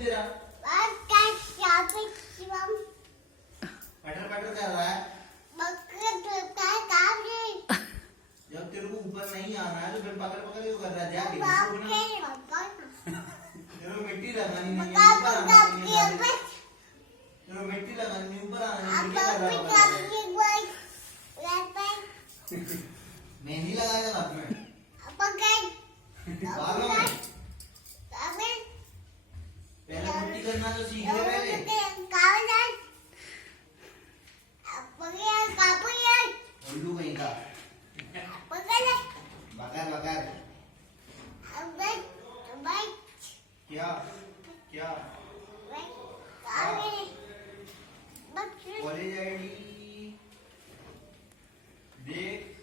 तेरा पटर पटर कर रहा है। जब तेरे को ऊपर नहीं आना है तो फिर पकड़ पकड़ क्यों कर रहा है? जा तेरे को मिट्टी लगानी नहीं है, ऊपर आना नहीं है। तेरे को मिट्टी लगानी नहीं, ऊपर आना नहीं है, क्या कर रहा है? मेहंदी लगाएगा हाथ में, बालों में। पहले मुट्ठी करना तो सीख ले पहले। उल्लू कहीं का बकर बकर। क्या क्या कॉलेज आईडी देख।